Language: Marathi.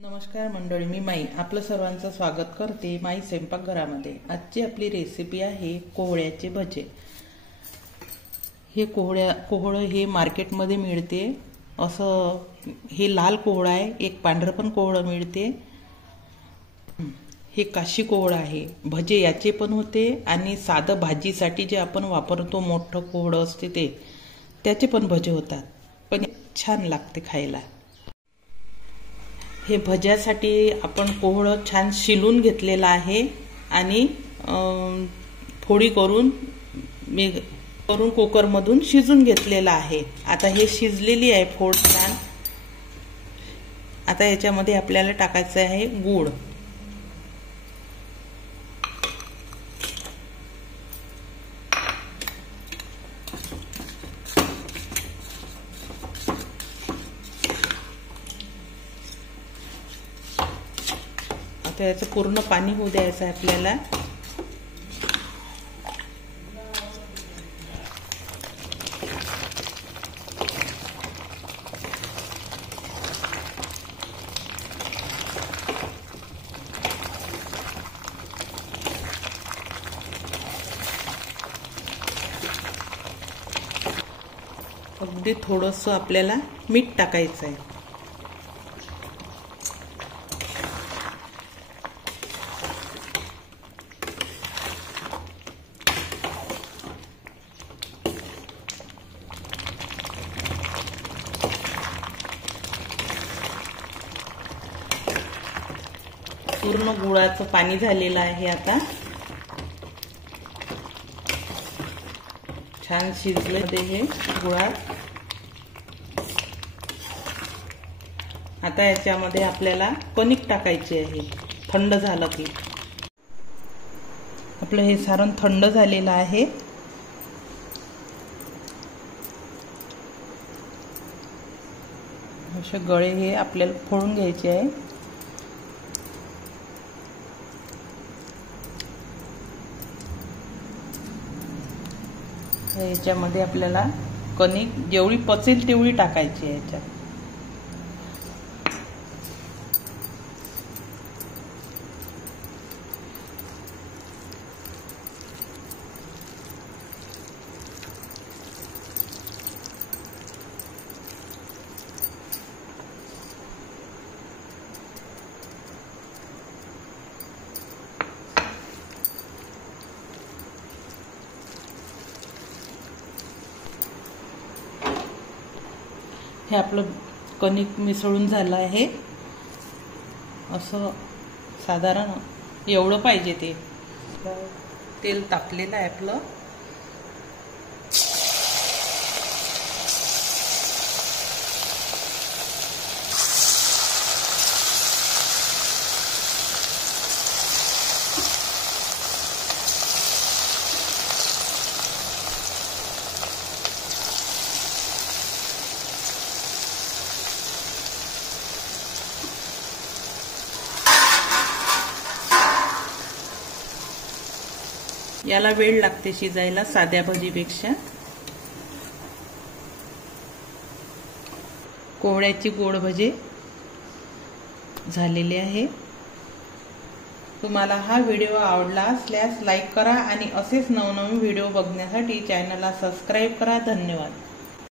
नमस्कार मंडळी, मी माई आपलं सर्वांचं स्वागत करते माई स्वयंपाकघरामध्ये। आजची आपली रेसिपी आहे कोहळ्याचे भजे। हे कोहळं हे मार्केटमध्ये मिळते। असं हे लाल कोहळं आहे, एक पांढरं पण कोहळं मिळते। हे काशी कोहळं आहे। भजे याचे पण होते आणि साधं भाजीसाठी जे आपण वापरतो मोठं कोहळं असते त्याचे पण भजे होतात, पण छान लागते खायला। हे भज्यासाठी आपण कोहळं छान शिलून घेतलेलं आहे आणि फोडी करून कुकर मधून शिजून घेतलेलं आहे। आता हे शिजलेली आहे फोड छान। आता याच्यामध्ये आपल्याला टाकायचं आहे गूळ। याचं पूर्ण पाणी होऊ द्यायचं आहे आपल्याला। अगदी थोडंसं आपल्याला मीठ टाकायचं आहे। पूर्ण गुळाचं पाणी झालेलं आहे। आता छान शिजले हे गुळात। आता याच्यामध्ये आपल्याला कणिक टाकायची आहे। थंड झालं की आपलं हे सारण थंड झालेलं आहे। असे गळे हे आपल्याला फोडून घ्यायचे आहे। याच्यामध्ये आपल्याला कणिक जेवढी पचेल तेवढी टाकायची आहे याच्यात। हे आपलं कणिक मिसळून झालं आहे। असं साधारण एवढं पाहिजे ते। तेल तापलेलं आहे आपलं। याला वेळ लागते शिजायला साध्या भजीपेक्षा। कोहळ्याची गोड भजे झालेले आहे। तुम्हाला हा व्हिडिओ आवडला असल्यास लाईक करा आणि असेच नवनवीन व्हिडिओ बघण्यासाठी चॅनलला सबस्क्राईब करा। धन्यवाद।